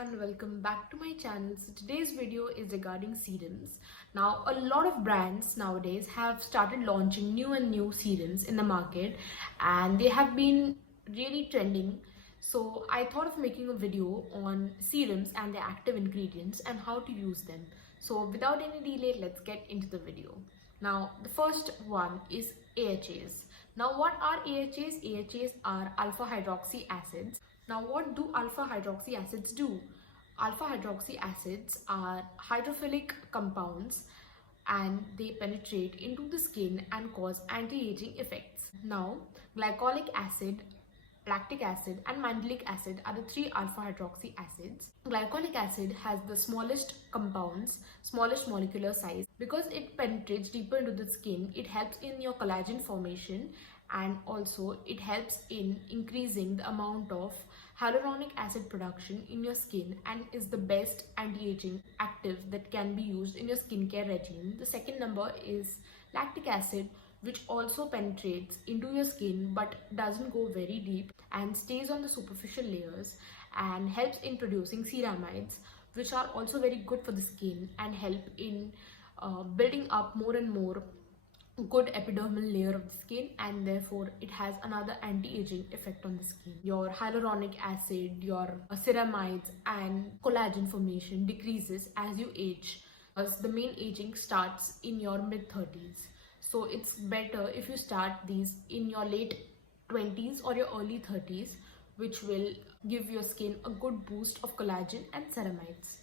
and welcome back to my channel. So today's video is regarding serums. Now a lot of brands nowadays have started launching new serums in the market and they have been really trending. So I thought of making a video on serums and their active ingredients and how to use them. So without any delay, let's get into the video. Now the first one is AHAs. Now what are AHAs? AHAs are alpha hydroxy acids. Now what do alpha hydroxy acids do? Alpha hydroxy acids are hydrophilic compounds and they penetrate into the skin and cause anti-aging effects. Now glycolic acid, lactic acid and mandelic acid are the three alpha hydroxy acids. Glycolic acid has the smallest compounds, smallest molecular size. Because it penetrates deeper into the skin, it helps in your collagen formation and also it helps in increasing the amount of hyaluronic acid production in your skin and is the best anti-aging active that can be used in your skincare regime. The second number is lactic acid, which also penetrates into your skin but doesn't go very deep and stays on the superficial layers and helps in producing ceramides, which are also very good for the skin and help in building up more and more good epidermal layer of the skin, and therefore it has another anti-aging effect on the skin. Your hyaluronic acid, your ceramides and collagen formation decreases as you age, as the main aging starts in your mid-30s. So it's better if you start these in your late 20s or your early 30s, which will give your skin a good boost of collagen and ceramides.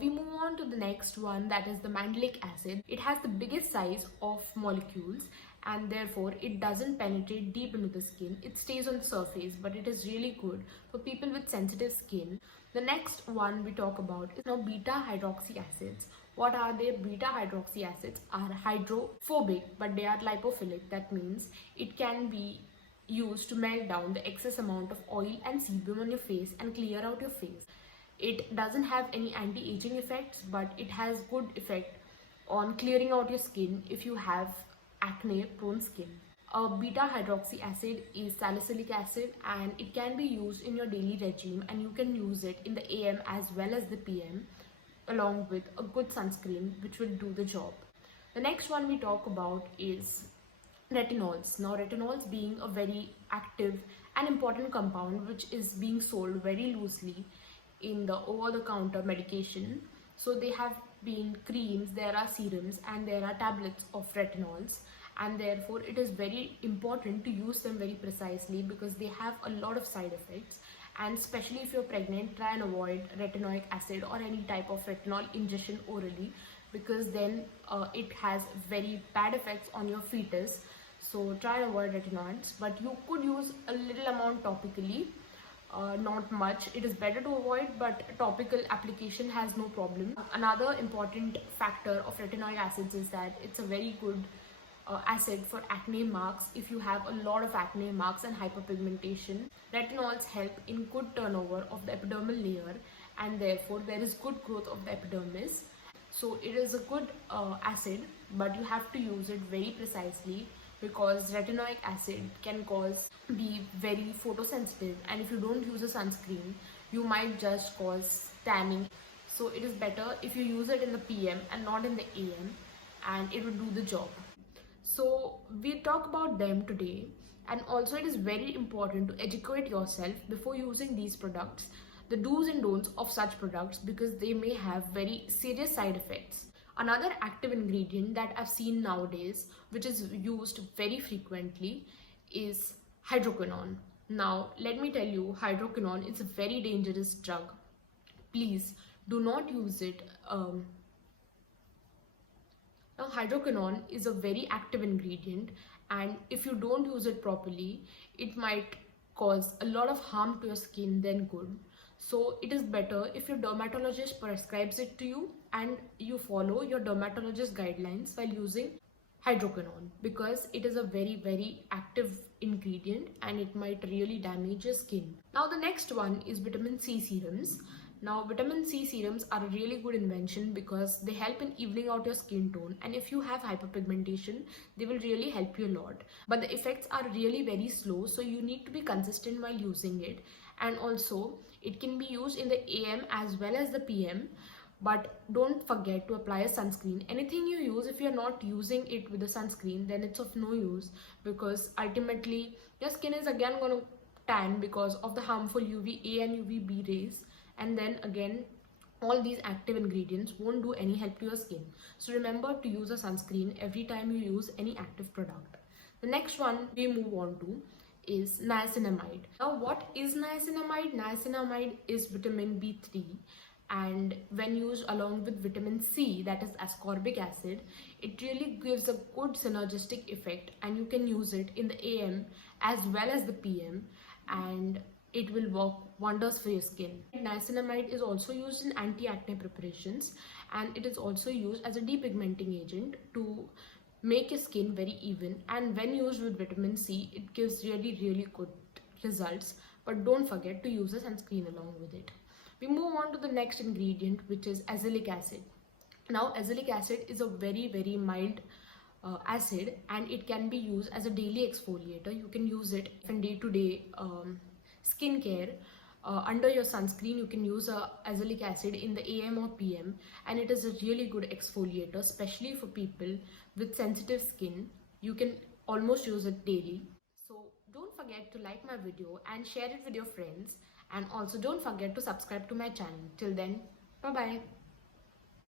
We move on to the next one, that is the mandelic acid. It has the biggest size of molecules and therefore it doesn't penetrate deep into the skin. It stays on the surface, but it is really good for people with sensitive skin. The next one we talk about is now beta hydroxy acids. What are they? Beta hydroxy acids are hydrophobic, but they are lipophilic. That means it can be used to melt down the excess amount of oil and sebum on your face and clear out your face. It doesn't have any anti-aging effects, but it has good effect on clearing out your skin if you have acne prone skin. Beta hydroxy acid is salicylic acid and it can be used in your daily regime, and you can use it in the AM as well as the PM along with a good sunscreen, which will do the job. The next one we talk about is retinols. Now retinols being a very active and important compound which is being sold very loosely in the over-the-counter medication. So they have been creams, there are serums and there are tablets of retinols, and therefore it is very important to use them very precisely because they have a lot of side effects, and especially if you're pregnant, try and avoid retinoic acid or any type of retinol injection orally, because then it has very bad effects on your fetus. So try and avoid retinoids, but you could use a little amount topically. Not much. It is better to avoid, but topical application has no problem. Another important factor of retinoic acids is that it's a very good acid for acne marks. If you have a lot of acne marks and hyperpigmentation, retinols help in good turnover of the epidermal layer and therefore there is good growth of the epidermis. So it is a good acid, but you have to use it very precisely because retinoic acid can be very photosensitive, and if you don't use a sunscreen, you might just cause tanning. So it is better if you use it in the PM and not in the AM, and it will do the job. So we talk about them today, and also it is very important to educate yourself before using these products, the do's and don'ts of such products, because they may have very serious side effects. Another active ingredient that I've seen nowadays, which is used very frequently, is hydroquinone. Now, let me tell you, hydroquinone is a very dangerous drug. Please do not use it. Now, hydroquinone is a very active ingredient, and if you don't use it properly, it might cause a lot of harm to your skin than good. So it is better if your dermatologist prescribes it to you and you follow your dermatologist guidelines while using hydroquinone, because it is a very active ingredient and it might really damage your skin. Now the next one is vitamin C serums. Now vitamin C serums are a really good invention because they help in evening out your skin tone, and if you have hyperpigmentation, they will really help you a lot. But the effects are really very slow, so you need to be consistent while using it, and also It can be used in the AM as well as the PM, but don't forget to apply a sunscreen. Anything you use, if you're not using it with a sunscreen, then it's of no use, because ultimately your skin is again going to tan because of the harmful UVA and UVB rays, and then again all these active ingredients won't do any help to your skin. So remember to use a sunscreen every time you use any active product. The next one we move on to is niacinamide. Now what is niacinamide? Niacinamide is vitamin B3, and when used along with vitamin C, that is ascorbic acid, it really gives a good synergistic effect, and you can use it in the AM as well as the PM, and it will work wonders for your skin. Niacinamide is also used in anti-acne preparations, and it is also used as a depigmenting agent to make your skin very even, and when used with vitamin C, it gives really good results. But don't forget to use a sunscreen along with it. We move on to the next ingredient, which is azelaic acid. Now azelaic acid is a very mild acid, and it can be used as a daily exfoliator. You can use it in day-to-day skincare. Under your sunscreen, you can use azelaic acid in the AM or PM, and it is a really good exfoliator, especially for people with sensitive skin. You can almost use it daily. So don't forget to like my video and share it with your friends, and also don't forget to subscribe to my channel. Till then, bye bye.